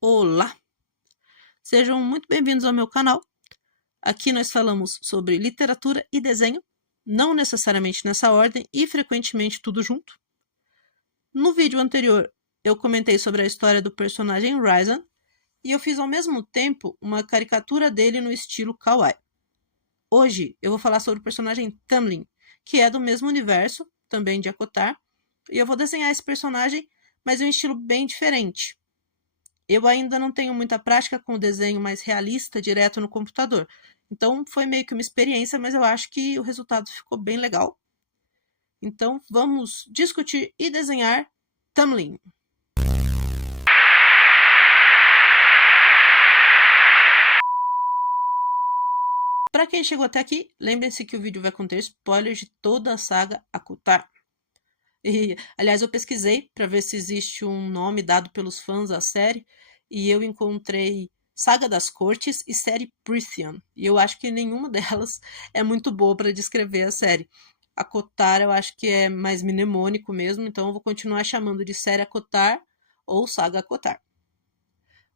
Olá! Sejam muito bem-vindos ao meu canal. Aqui nós falamos sobre literatura e desenho, não necessariamente nessa ordem e frequentemente tudo junto. No vídeo anterior, eu comentei sobre a história do personagem Ryzen e eu fiz ao mesmo tempo uma caricatura dele no estilo kawaii. Hoje eu vou falar sobre o personagem Tamlin, que é do mesmo universo, também de Akotar, e eu vou desenhar esse personagem, mas em um estilo bem diferente. Eu ainda não tenho muita prática com o desenho mais realista direto no computador. Então foi meio que uma experiência, mas eu acho que o resultado ficou bem legal. Então vamos discutir e desenhar Tamlin. Para quem chegou até aqui, lembre-se que o vídeo vai conter spoilers de toda a saga Akotar. E, aliás, eu pesquisei para ver se existe um nome dado pelos fãs à série e eu encontrei Saga das Cortes e série Prythian. E eu acho que nenhuma delas é muito boa para descrever a série. Akotar eu acho que é mais mnemônico mesmo, então eu vou continuar chamando de série Akotar ou Saga Akotar.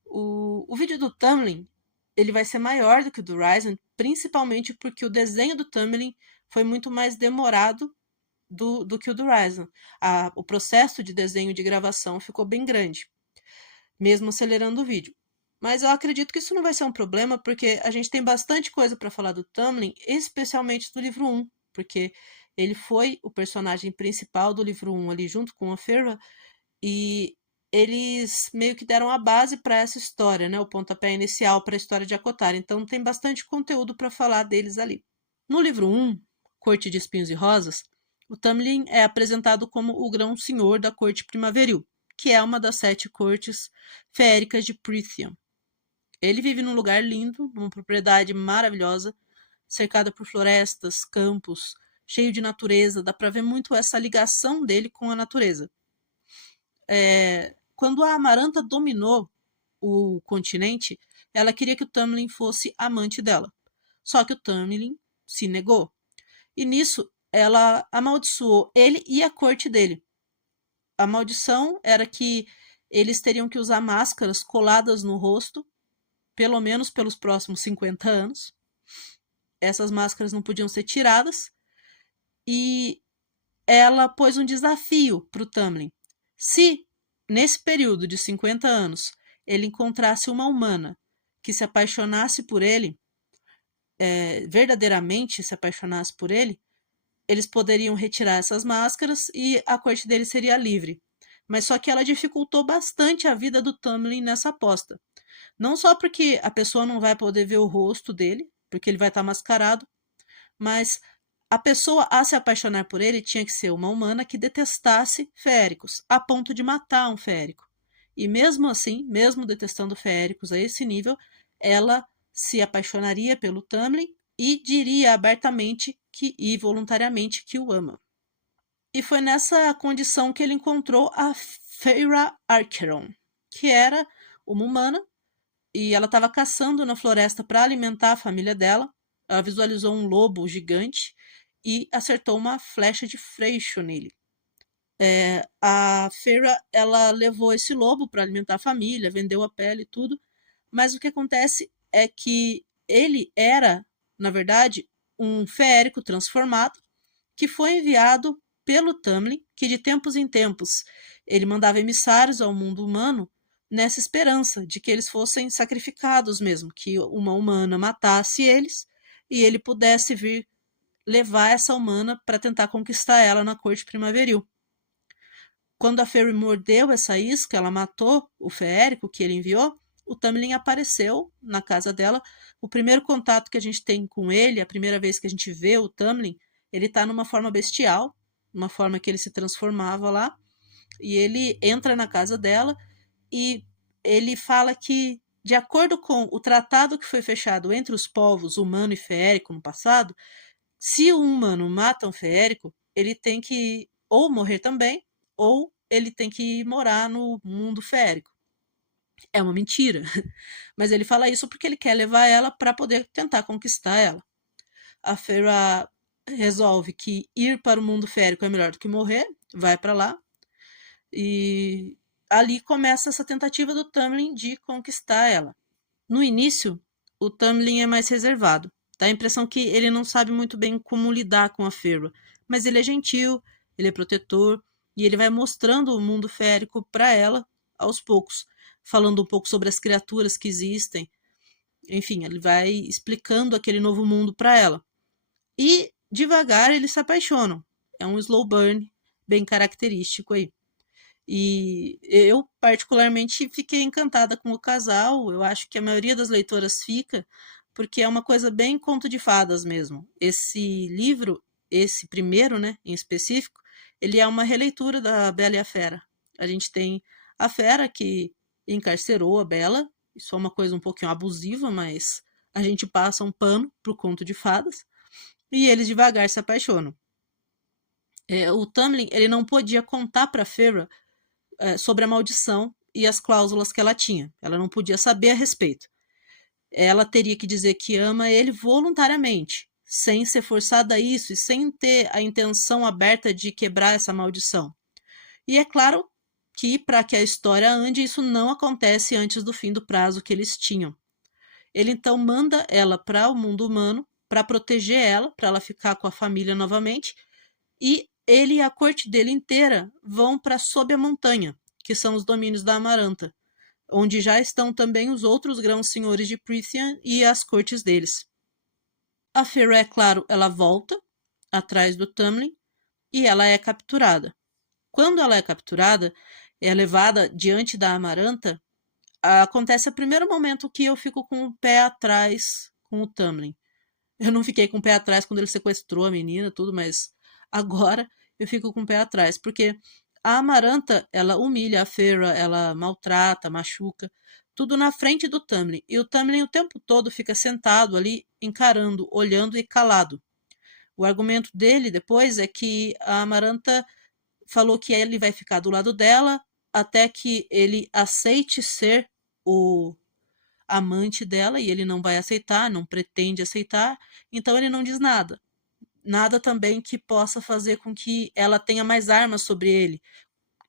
O vídeo do Tamlin ele vai ser maior do que o do Ryzen, principalmente porque o desenho do Tamlin foi muito mais demorado do que o do Ryzen. O processo de desenho e de gravação ficou bem grande, mesmo acelerando o vídeo. Mas eu acredito que isso não vai ser um problema, porque a gente tem bastante coisa para falar do Tamlin, especialmente do livro 1, porque ele foi o personagem principal do livro 1 ali junto com a Feyre, e eles meio que deram a base para essa história, né? O pontapé inicial para a história de Akotar. Então tem bastante conteúdo para falar deles ali. No livro 1, Corte de Espinhos e Rosas, o Tamlin é apresentado como o grão-senhor da corte primaveril, que é uma das 7 cortes feéricas de Prythian. Ele vive num lugar lindo, numa propriedade maravilhosa, cercada por florestas, campos, cheio de natureza. Dá para ver muito essa ligação dele com a natureza. Quando a Amaranta dominou o continente, ela queria que o Tamlin fosse amante dela. Só que o Tamlin se negou. E nisso, ela amaldiçoou ele e a corte dele. A maldição era que eles teriam que usar máscaras coladas no rosto, pelo menos pelos próximos 50 anos. Essas máscaras não podiam ser tiradas. E ela pôs um desafio para o Tamlin. Se, nesse período de 50 anos, ele encontrasse uma humana que se apaixonasse por ele, verdadeiramente se apaixonasse por ele, eles poderiam retirar essas máscaras e a corte dele seria livre. Mas só que ela dificultou bastante a vida do Tamlin nessa aposta. Não só porque a pessoa não vai poder ver o rosto dele, porque ele vai estar mascarado, mas a pessoa a se apaixonar por ele tinha que ser uma humana que detestasse feéricos, a ponto de matar um feérico. E mesmo assim, mesmo detestando feéricos a esse nível, ela se apaixonaria pelo Tamlin e diria abertamente e voluntariamente que o ama. E foi nessa condição que ele encontrou a Feyre Archeron, que era uma humana, e ela estava caçando na floresta para alimentar a família dela. Ela visualizou um lobo gigante e acertou uma flecha de freixo nele. A Feyre, ela levou esse lobo para alimentar a família, vendeu a pele e tudo, mas o que acontece é que ele era, na verdade, um feérico transformado que foi enviado pelo Tamlin, que de tempos em tempos ele mandava emissários ao mundo humano nessa esperança de que eles fossem sacrificados mesmo, que uma humana matasse eles e ele pudesse vir levar essa humana para tentar conquistar ela na corte primaveril. Quando a Feyre mordeu essa isca, ela matou o feérico que ele enviou, o Tamlin apareceu na casa dela. O primeiro contato que a gente tem com ele, a primeira vez que a gente vê o Tamlin, ele está numa forma bestial, uma forma que ele se transformava lá, e ele entra na casa dela e ele fala que, de acordo com o tratado que foi fechado entre os povos humano e feérico no passado, se um humano mata um feérico, ele tem que ou morrer também, ou ele tem que morar no mundo feérico. É uma mentira. Mas ele fala isso porque ele quer levar ela para poder tentar conquistar ela. A Feyre resolve que ir para o mundo feérico é melhor do que morrer, vai para lá. E ali começa essa tentativa do Tamlin de conquistar ela. No início, o Tamlin é mais reservado. Dá a impressão que ele não sabe muito bem como lidar com a Feyre, mas ele é gentil, ele é protetor, e ele vai mostrando o mundo férico para ela aos poucos, falando um pouco sobre as criaturas que existem. Enfim, ele vai explicando aquele novo mundo para ela. E devagar eles se apaixonam. É um slow burn bem característico aí. E eu, particularmente, fiquei encantada com o casal. Eu acho que a maioria das leitoras fica, porque é uma coisa bem conto de fadas mesmo. Esse livro, esse primeiro, né, em específico, ele é uma releitura da Bela e a Fera. A gente tem a Fera que encarcerou a Bela, isso é uma coisa um pouquinho abusiva, mas a gente passa um pano pro conto de fadas, e eles devagar se apaixonam. O Tamlin, ele não podia contar para Feyre sobre a maldição e as cláusulas que ela tinha. Ela não podia saber a respeito. Ela teria que dizer que ama ele voluntariamente, sem ser forçada a isso e sem ter a intenção aberta de quebrar essa maldição. E é claro que, para que a história ande, isso não acontece antes do fim do prazo que eles tinham. Ele então manda ela para o mundo humano para proteger ela, para ela ficar com a família novamente, e ele e a corte dele inteira vão para sob a montanha, que são os domínios da Amaranta, onde já estão também os outros grãos senhores de Prythian e as cortes deles. A Feyre, é claro, ela volta atrás do Tamlin e ela é capturada. Quando ela é capturada, é levada diante da Amaranta, acontece o primeiro momento que eu fico com o pé atrás com o Tamlin. Eu não fiquei com o pé atrás quando ele sequestrou a menina, tudo, mas agora eu fico com o pé atrás, porque a Amaranta, ela humilha a Feyre, ela maltrata, machuca, tudo na frente do Tamlin. E o Tamlin o tempo todo fica sentado ali, encarando, olhando e calado. O argumento dele depois é que a Amaranta falou que ele vai ficar do lado dela até que ele aceite ser o amante dela, e ele não vai aceitar, não pretende aceitar, então ele não diz nada. Nada também que possa fazer com que ela tenha mais armas sobre ele.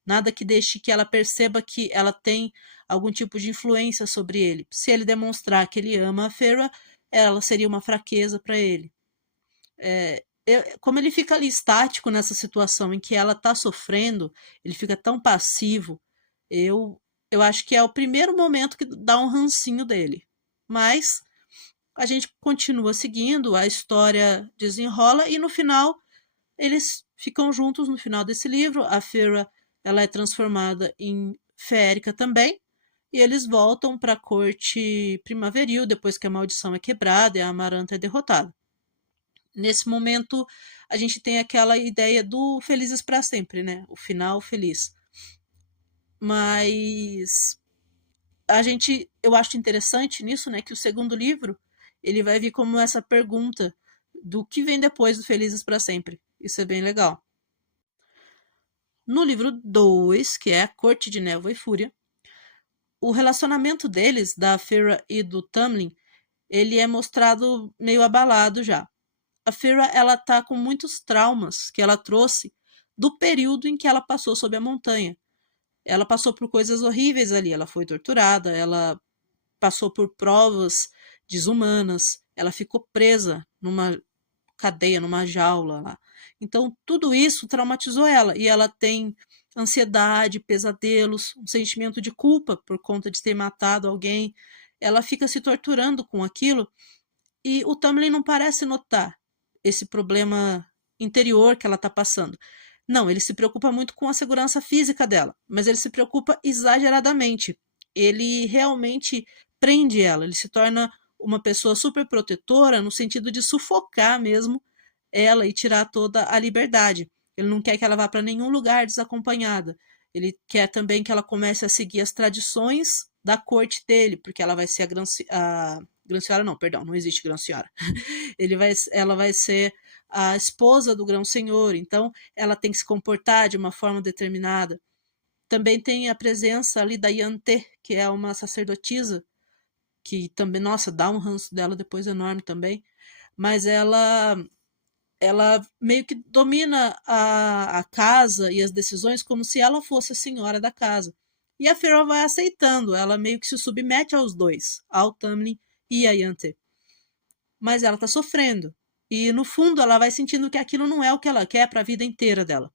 Nada que deixe que ela perceba que ela tem algum tipo de influência sobre ele. Se ele demonstrar que ele ama a Feyre, ela seria uma fraqueza para ele. Como ele fica ali estático nessa situação em que ela está sofrendo, ele fica tão passivo, eu, eu acho que é o primeiro momento que dá um rancinho dele. Mas a gente continua seguindo, a história desenrola e no final eles ficam juntos no final desse livro. A Feyre, ela é transformada em férica também, e eles voltam para a corte primaveril depois que a maldição é quebrada e a Amaranta é derrotada. Nesse momento, a gente tem aquela ideia do felizes para sempre, né? O final feliz. Mas eu acho interessante nisso, né, que o segundo livro, ele vai vir como essa pergunta do que vem depois do felizes para sempre. Isso é bem legal. No livro 2, que é A Corte de Névoa e Fúria, o relacionamento deles, da Feyre e do Tamlin, ele é mostrado meio abalado já. A Feyre, ela tá com muitos traumas que ela trouxe do período em que ela passou sob a montanha. Ela passou por coisas horríveis ali, ela foi torturada, ela passou por provas desumanas, ela ficou presa numa cadeia, numa jaula lá. Então, tudo isso traumatizou ela e ela tem ansiedade, pesadelos, um sentimento de culpa por conta de ter matado alguém. Ela fica se torturando com aquilo e o Tamlin não parece notar esse problema interior que ela está passando. Não, ele se preocupa muito com a segurança física dela, mas ele se preocupa exageradamente. Ele realmente prende ela, ele se torna uma pessoa super protetora no sentido de sufocar mesmo ela e tirar toda a liberdade. Ele não quer que ela vá para nenhum lugar desacompanhada. Ele quer também que ela comece a seguir as tradições da corte dele, porque ela vai ser a Grão-Senhora não, perdão, não existe Grão-Senhora. Ela vai ser a esposa do Grão-Senhor, então ela tem que se comportar de uma forma determinada. Também tem a presença ali da Yante, que é uma sacerdotisa, que também, nossa, dá um ranço dela depois enorme também, mas ela meio que domina a casa e as decisões como se ela fosse a senhora da casa. E a Feyre vai aceitando, ela meio que se submete aos dois, ao Tamlin e a Yante. Mas ela tá sofrendo. E no fundo ela vai sentindo que aquilo não é o que ela quer para a vida inteira dela.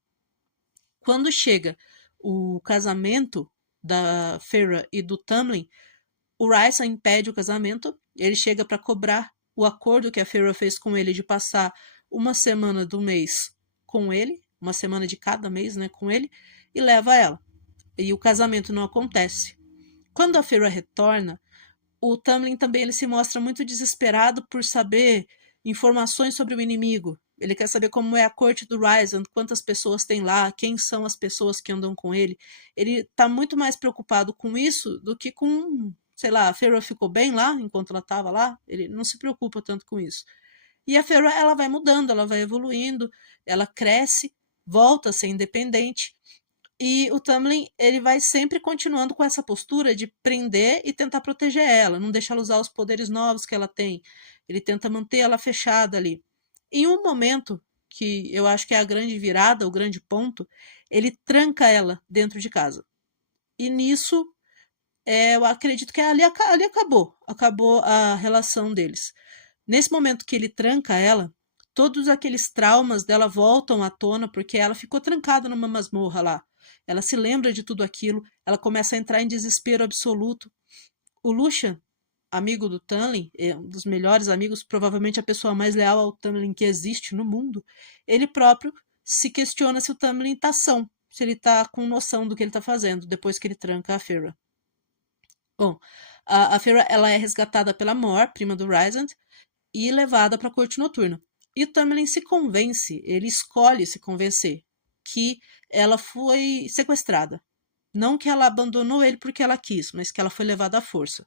Quando chega o casamento da Feyre e do Tamlin, o Rysam impede o casamento, ele chega para cobrar o acordo que a Feyre fez com ele de passar uma semana do mês com ele, uma semana de cada mês, né, com ele, e leva ela. E o casamento não acontece. Quando a Feyre retorna, o Tamlin também ele se mostra muito desesperado por saber informações sobre o inimigo. Ele quer saber como é a corte do Rysand, quantas pessoas tem lá, quem são as pessoas que andam com ele. Ele está muito mais preocupado com isso do que com, sei lá, a Feyre ficou bem lá enquanto ela estava lá. Ele não se preocupa tanto com isso. E a Feyre ela vai mudando, ela vai evoluindo, ela cresce, volta a ser independente. E o Tamlin, ele vai sempre continuando com essa postura de prender e tentar proteger ela, não deixar ela usar os poderes novos que ela tem. Ele tenta manter ela fechada ali. Em um momento, que eu acho que é a grande virada, o grande ponto, ele tranca ela dentro de casa. E nisso, eu acredito que ali acabou a relação deles. Nesse momento que ele tranca ela, todos aqueles traumas dela voltam à tona porque ela ficou trancada numa masmorra lá. Ela se lembra de tudo aquilo, ela começa a entrar em desespero absoluto. O Lucian, amigo do Tamlin, um dos melhores amigos, provavelmente a pessoa mais leal ao Tamlin que existe no mundo, ele próprio se questiona se o Tamlin tá são, se ele tá com noção do que ele tá fazendo depois que ele tranca a Feyre. Bom, a Feyre ela é resgatada pela Mor, prima do Rysand, e levada para a corte noturna. E o Tamlin se convence, ele escolhe se convencer que ela foi sequestrada. Não que ela abandonou ele porque ela quis, mas que ela foi levada à força.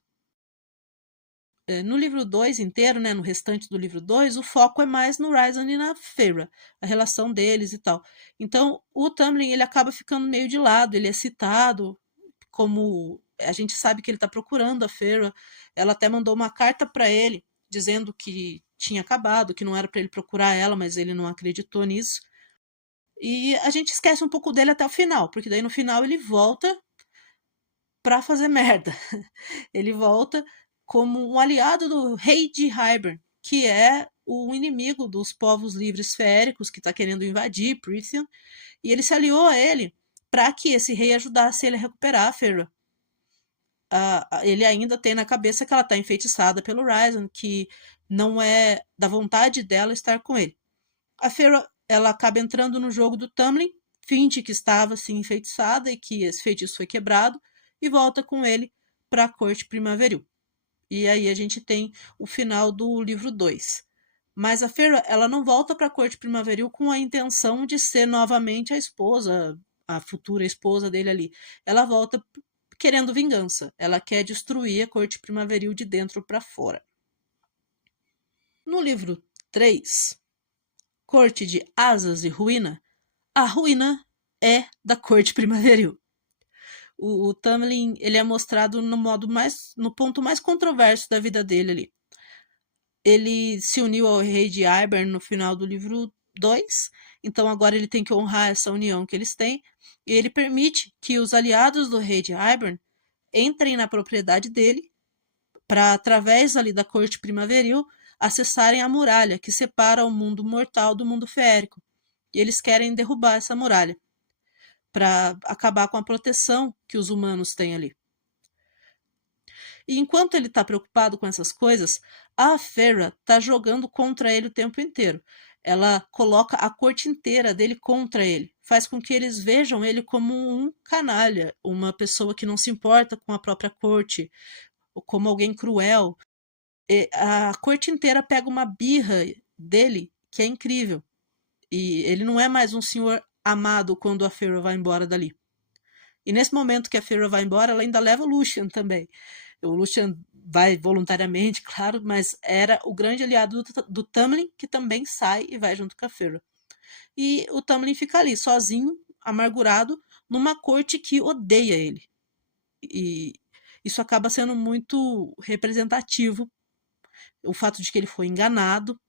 No livro 2 inteiro, né, no restante do livro 2, o foco é mais no Rysand e na Feyre, a relação deles e tal. Então, o Tamlin ele acaba ficando meio de lado, ele é citado como a gente sabe que ele está procurando a Feyre. Ela até mandou uma carta para ele dizendo que tinha acabado, que não era para ele procurar ela, mas ele não acreditou nisso. E a gente esquece um pouco dele até o final, porque daí no final ele volta para fazer merda. Ele volta como um aliado do rei de Hybern, que é o inimigo dos povos livres féricos que está querendo invadir Prythian, e ele se aliou a ele para que esse rei ajudasse ele a recuperar a Feyre. Ele ainda tem na cabeça que ela está enfeitiçada pelo Rysand, que não é da vontade dela estar com ele. A Feyre ela acaba entrando no jogo do Tamlin, finge que estava assim enfeitiçada e que esse feitiço foi quebrado, e volta com ele para a corte primaveril. E aí a gente tem o final do livro 2. Mas a Feyre ela não volta para a corte primaveril com a intenção de ser novamente a esposa, a futura esposa dele ali. Ela volta querendo vingança. Ela quer destruir a corte primaveril de dentro para fora. No livro 3, Corte de Asas e Ruína, a ruína é da corte primaveril. O Tamlin ele é mostrado no ponto mais controverso da vida dele ali. Ele se uniu ao rei de Hybern no final do livro 2, então agora ele tem que honrar essa união que eles têm, e ele permite que os aliados do rei de Hybern entrem na propriedade dele para, através ali da corte primaveril, acessarem a muralha que separa o mundo mortal do mundo feérico. E eles querem derrubar essa muralha para acabar com a proteção que os humanos têm ali. E enquanto ele está preocupado com essas coisas, a Feyre está jogando contra ele o tempo inteiro. Ela coloca a corte inteira dele contra ele, faz com que eles vejam ele como um canalha, uma pessoa que não se importa com a própria corte, ou como alguém cruel. E a corte inteira pega uma birra dele que é incrível. E ele não é mais um senhor amado quando a Feyre vai embora dali. E nesse momento que a Feyre vai embora, ela ainda leva o Lucian também. O Lucian vai voluntariamente, claro, mas era o grande aliado do Tamlin, que também sai e vai junto com a Feyre. E o Tamlin fica ali, sozinho, amargurado, numa corte que odeia ele. E isso acaba sendo muito representativo. O fato de que ele foi enganado,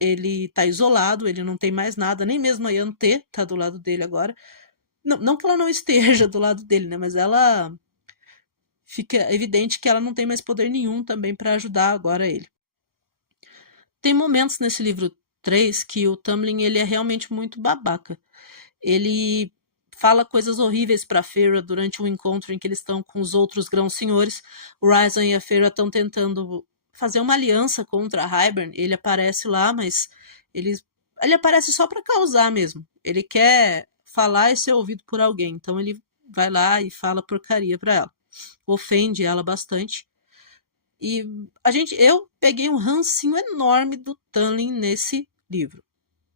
ele tá isolado, ele não tem mais nada, nem mesmo a Yante tá do lado dele agora. Não que ela não esteja do lado dele, né? Mas ela fica evidente que ela não tem mais poder nenhum também para ajudar agora ele. Tem momentos nesse livro 3 que o Tamlin ele é realmente muito babaca. Ele fala coisas horríveis para Feyre durante um encontro em que eles estão com os outros grãos-senhores. O Rysand e a Feyre estão tentando fazer uma aliança contra a Hybern. Ele aparece lá, mas ele aparece só para causar mesmo. Ele quer falar e ser ouvido por alguém. Então ele vai lá e fala porcaria para ela. Ofende ela bastante. E eu peguei um rancinho enorme do Tamlin nesse livro.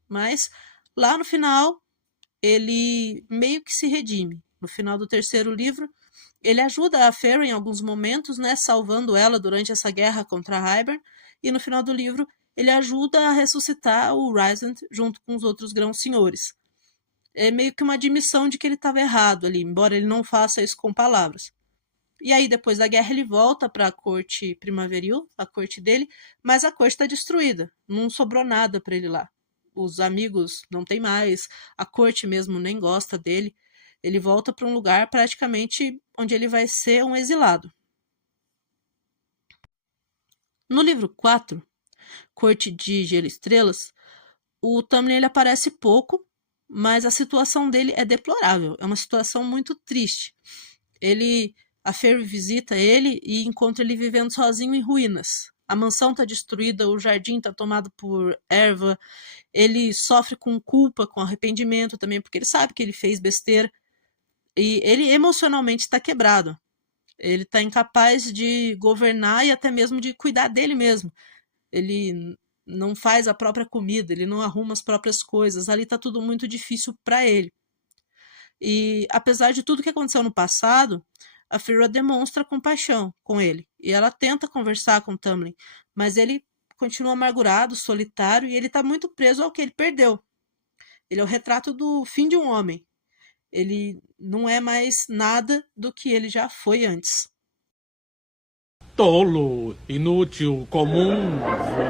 Mas lá no final ele meio que se redime. No final do terceiro livro, ele ajuda a Feyre em alguns momentos, né, salvando ela durante essa guerra contra a Hybern, e no final do livro ele ajuda a ressuscitar o Rysand junto com os outros grãos-senhores. É meio que uma admissão de que ele estava errado ali, embora ele não faça isso com palavras. E aí, depois da guerra, ele volta para a corte primaveril, a corte dele, mas a corte está destruída. Não sobrou nada para ele lá. Os amigos não tem mais, a corte mesmo nem gosta dele. Ele volta para um lugar praticamente onde ele vai ser um exilado. No livro 4, Corte de Gelo e Estrelas, o Tamlin ele aparece pouco, mas a situação dele é deplorável. É uma situação muito triste. A Feyre visita ele e encontra ele vivendo sozinho em ruínas. A mansão está destruída, o jardim está tomado por erva. Ele sofre com culpa, com arrependimento também, porque ele sabe que ele fez besteira. E ele emocionalmente está quebrado. Ele está incapaz de governar e até mesmo de cuidar dele mesmo. Ele não faz a própria comida, ele não arruma as próprias coisas. Ali está tudo muito difícil para ele. E apesar de tudo que aconteceu no passado, a Feyre demonstra compaixão com ele. E ela tenta conversar com Tamlin, mas ele continua amargurado, solitário, e ele está muito preso ao que ele perdeu. Ele é o retrato do fim de um homem. Ele não é mais nada do que ele já foi antes. Tolo, inútil, comum,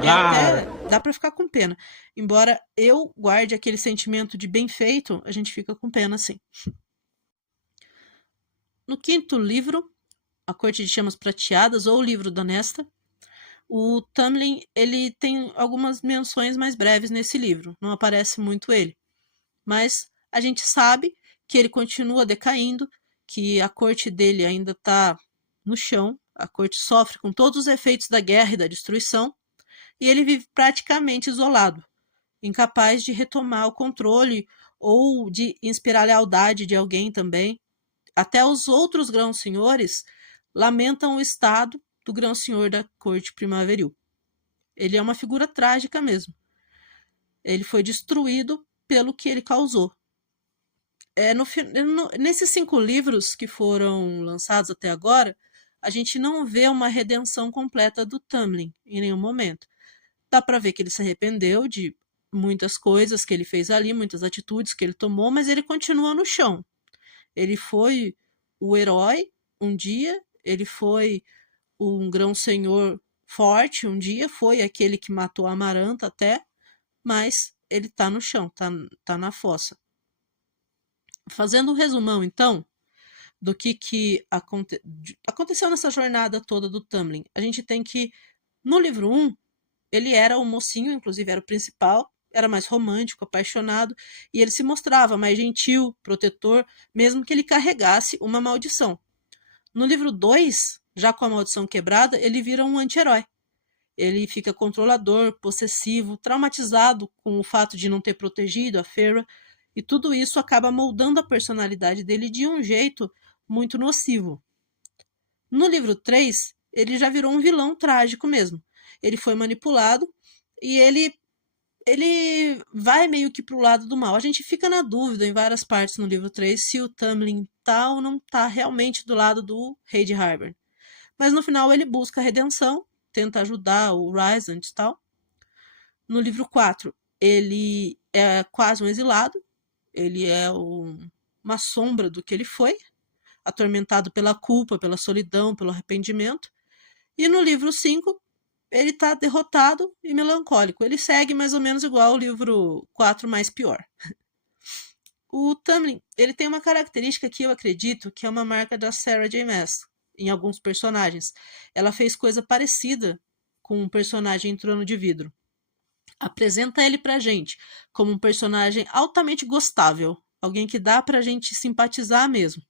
E até vulgar. dá pra ficar com pena. Embora eu guarde aquele sentimento de bem feito, a gente fica com pena, sim. No quinto livro, A Corte de Chamas Prateadas, ou o Livro da Nesta, o Tamlin ele tem algumas menções mais breves nesse livro. Não aparece muito ele. Mas a gente sabe que ele continua decaindo, que a corte dele ainda está no chão, a corte sofre com todos os efeitos da guerra e da destruição, e ele vive praticamente isolado, incapaz de retomar o controle ou de inspirar a lealdade de alguém também. Até os outros grãos-senhores lamentam o estado do grão-senhor da corte primaveril. Ele é uma figura trágica mesmo. Ele foi destruído pelo que ele causou. Nesses 5 livros que foram lançados até agora, a gente não vê uma redenção completa do Tamlin em nenhum momento. Dá para ver que ele se arrependeu de muitas coisas que ele fez ali, muitas atitudes que ele tomou, mas ele continua no chão. Ele foi o herói um dia, ele foi um grão-senhor forte um dia, foi aquele que matou a Amaranta até, mas ele tá no chão, tá na fossa. Fazendo um resumão, então, do que aconteceu nessa jornada toda do Tamlin. A gente tem que, no livro 1, ele era o mocinho, inclusive era o principal, era mais romântico, apaixonado, e ele se mostrava mais gentil, protetor, mesmo que ele carregasse uma maldição. No livro 2, já com a maldição quebrada, ele vira um anti-herói. Ele fica controlador, possessivo, traumatizado com o fato de não ter protegido a Feyre, e tudo isso acaba moldando a personalidade dele de um jeito muito nocivo. No livro 3, ele já virou um vilão trágico mesmo. Ele foi manipulado e ele vai meio que pro lado do mal. A gente fica na dúvida em várias partes no livro 3 se o Tamlin tá ou não tá realmente do lado do rei de Hybern. Mas no final ele busca a redenção, tenta ajudar o Rysand e tal. No livro 4, ele é quase um exilado, ele é uma sombra do que ele foi, atormentado pela culpa, pela solidão, pelo arrependimento. E no livro 5, ele está derrotado e melancólico. Ele segue mais ou menos igual ao livro 4, mais pior. O Tamlin, ele tem uma característica que eu acredito que é uma marca da Sarah J. Maas em alguns personagens. Ela fez coisa parecida com um personagem em Trono de Vidro. Apresenta ele pra gente como um personagem altamente gostável, alguém que dá pra gente simpatizar mesmo,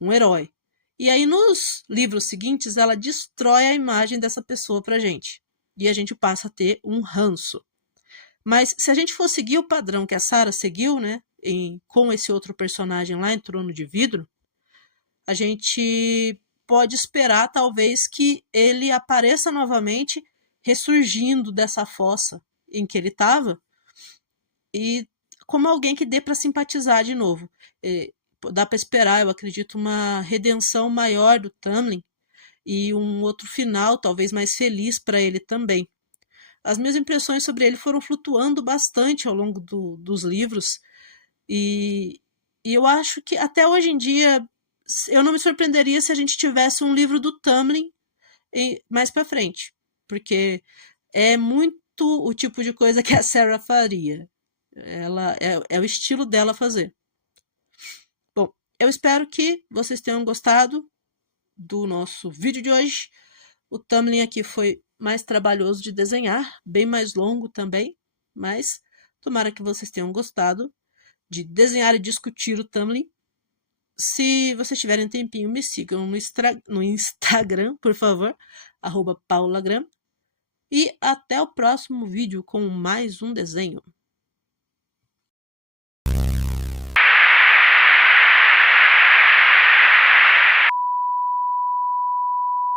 um herói. E aí nos livros seguintes ela destrói a imagem dessa pessoa pra gente. E a gente passa a ter um ranço. Mas se a gente for seguir o padrão que a Sarah seguiu, né, com esse outro personagem lá em Trono de Vidro, a gente pode esperar talvez que ele apareça novamente, ressurgindo dessa fossa em que ele estava, e como alguém que dê para simpatizar de novo. Dá para esperar, eu acredito, uma redenção maior do Tamlin e um outro final, talvez mais feliz para ele também. As minhas impressões sobre ele foram flutuando bastante ao longo dos livros, e, e eu acho que até hoje em dia eu não me surpreenderia se a gente tivesse um livro do Tamlin mais para frente, porque é muito o tipo de coisa que a Sarah faria. Ela é o estilo dela fazer. Bom, eu espero que vocês tenham gostado do nosso vídeo de hoje. O Tamlin aqui foi mais trabalhoso de desenhar, bem mais longo também, mas tomara que vocês tenham gostado de desenhar e discutir o Tamlin. Se vocês tiverem tempinho, me sigam no Instagram, por favor, @paulagram. E até o próximo vídeo com mais um desenho.